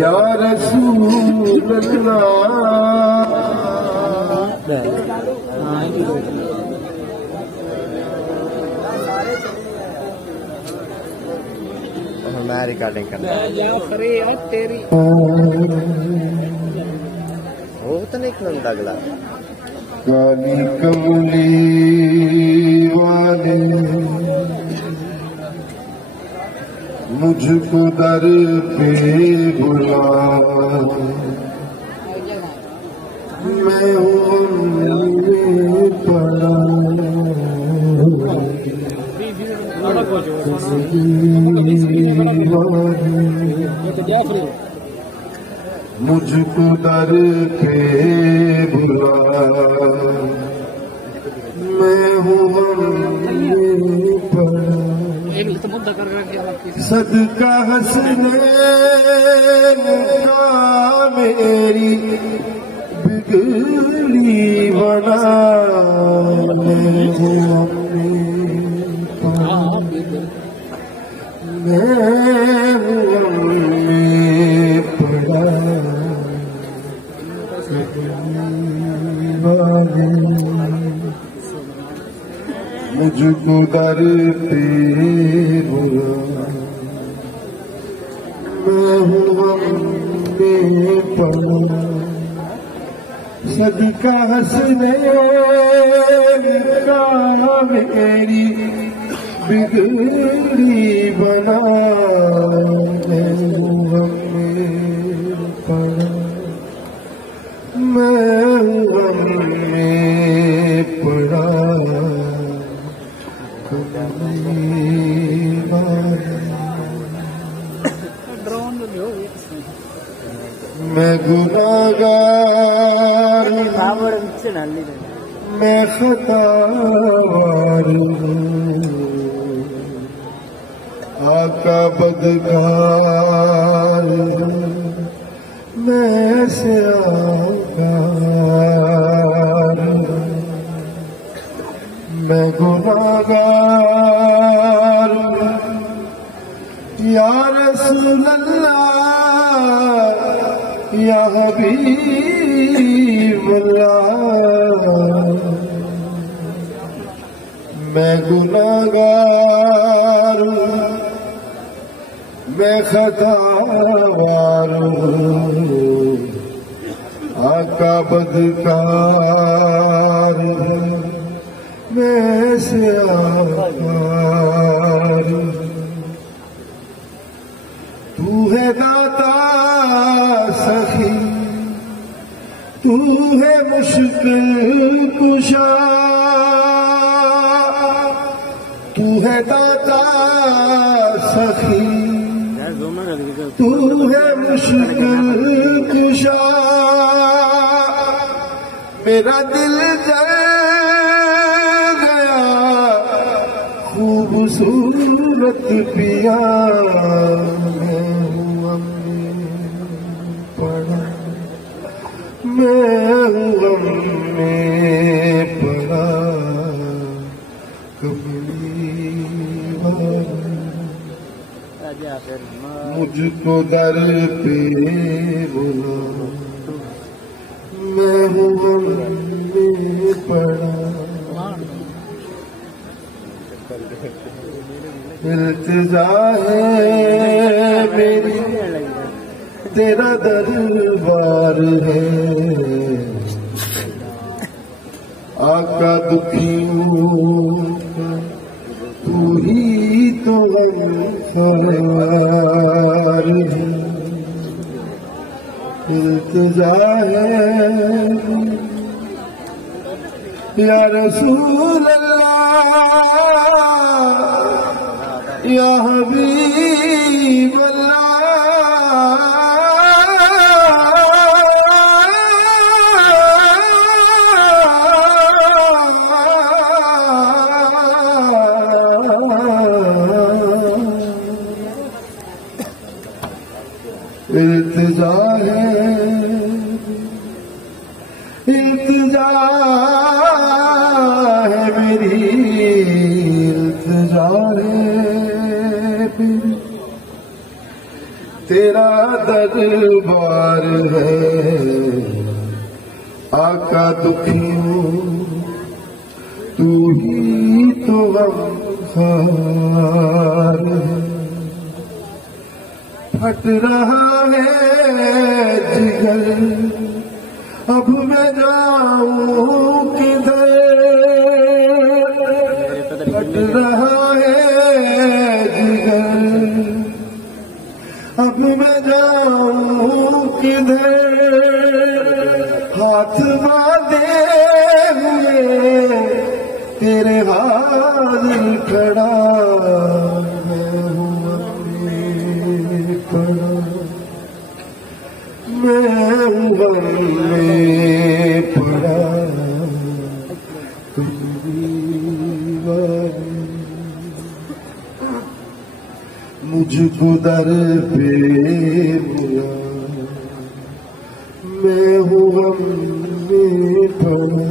या रसूल अल्लाह। मैं रिकॉर्डिंग करना तेरी वो तो नहीं खुलता अगला काली कमली वाले मुझको दर पे बुला, मैं पड़ा मुझको दर पे बुला, मैं हूँ पड़ा सदका हसनैन का मेरी बिगड़ी बना, मैं हूँ मुझको दर पे बुला, मैं हूँ में पड़ा सदका हसनैन का मेरी बिगड़ी बना, मैं हूँ में पड़ा, मैं हूँ में पड़ा मैं गुनाहगार मैं खतावार आका बदकार मैं स्याकार, मैं गुनाहगार या रसूल अल्लाह या हबीब अल्लाह, मैं गुनाहगार मैं खतावार आका बदकार मैं स्याकार, तू है दाता सखी तू है मुश्किल कुशा, तू है दाता सखी तू है मुश्किल कुशा, मेरा दिल जल गया खूबसूरत पिया, मैं हूँ में पड़ा मुझको दर पे बुला, मैं हूँ में पड़ा इल्तिजा है मेरी तेरा दरबार है, आका दुखियों तू ही तो गमखार है, इल्तिजा है या रसूल अल्लाह या हबीब अल्लाह, इल्तिजा है इल्तिजा है मेरी इल्तिजा है तेरा दरबार है आका दुखियों तू ही तो गमखार है। फट रहा है जिगर अब मैं जाऊं किधर, फट रहा है जिगर अब मैं जाऊं किधर। हाथ बांधे हुए तेरे हाजिर खड़ा मैं हूँ अपने पड़ा, मैं हूँ अपने पड़ा मुझको दर पे मिला मैं हूँ अपने पड़ा।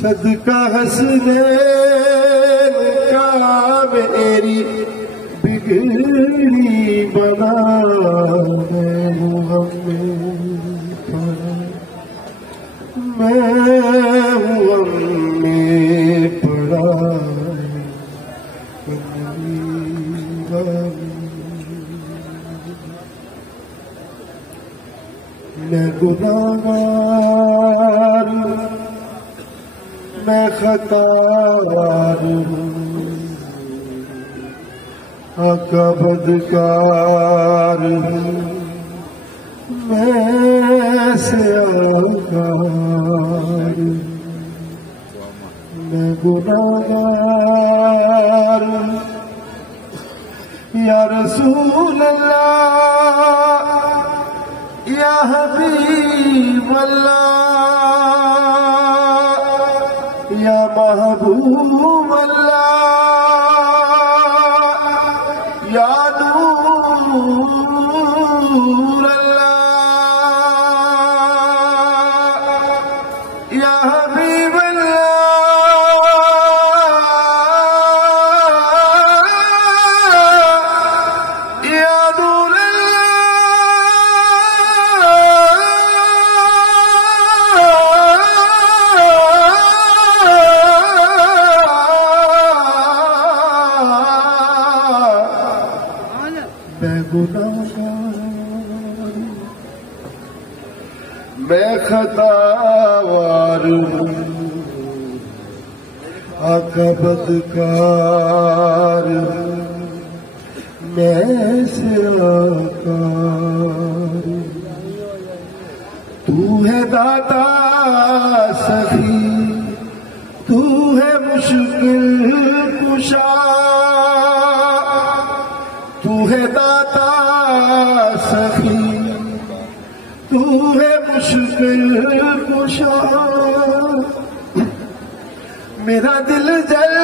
सदका हसनैन का मेरी बिगड़ी बना मैं हूँ अपने पड़ा, मैं हूँ अपने पड़ा। मैं गुनाहगार मैं खतार हूँ आका बदकार हूँ मैं से आकार। मैं गुनाहगार या रसूल अल्लाह या हबीब अल्लाह या महबूब अल्लाह या नूर अल्लाह या हबीब अल्लाह या नूर मैं गुनाहगार मैं खतावार हूँ आका बदकार हूँ मैं से आकार। तू है दाता सखी तू है मुश्किल कुशा, तू है दाता सखी तू है मुश्किल कुशा। मेरा दिल जल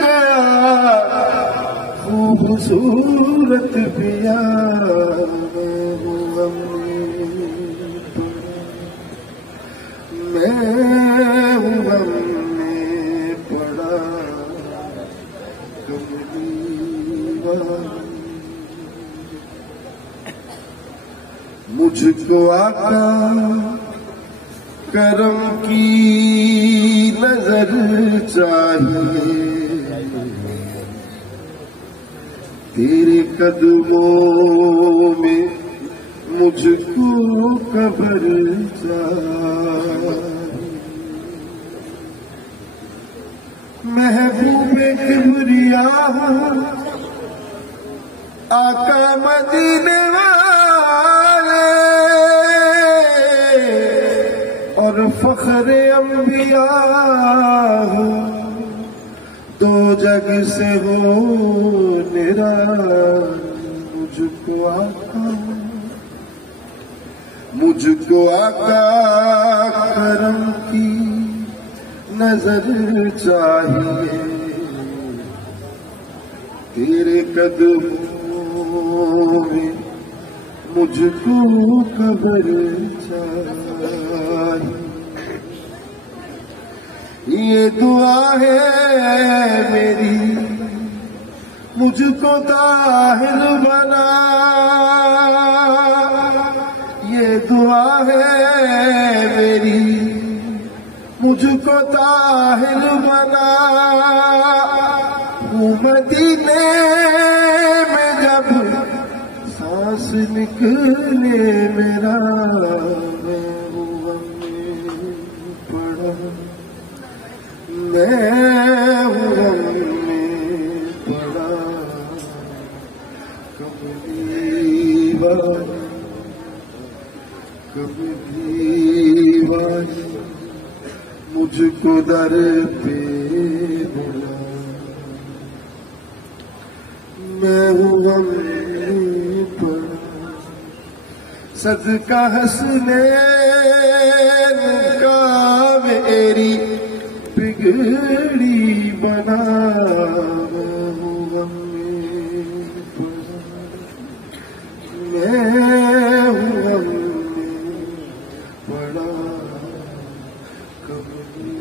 गया खूबसूरत पिया मैं हूँ हमने पड़ा मुझको आका करम की नजर चाहिए तेरे कदमों में मुझको कब्र चाहिए। महबूबे किबरिया आका मदीने वाले और फख्रे अंबिया दो जग से हो निराला। मुझको आका करम की नजर चाहिए तेरे कदमों में मुझको कब्र चाहिए। ये दुआ है मेरी मुझको ताहिर बना, ये दुआ है मेरी। मुझको ताहिर बना, मदीने में जब सांस निकले मेरा, मैं हुआ में पड़ा, मैं हुआ में पड़ा। कभी मुझको दर पे बुला, मैं हुआ में पड़ा। सदका हंसने का मेरी बिगड़ी बना, मैं हुआ में पड़ा, मैं हुआ में पड़ा। कभी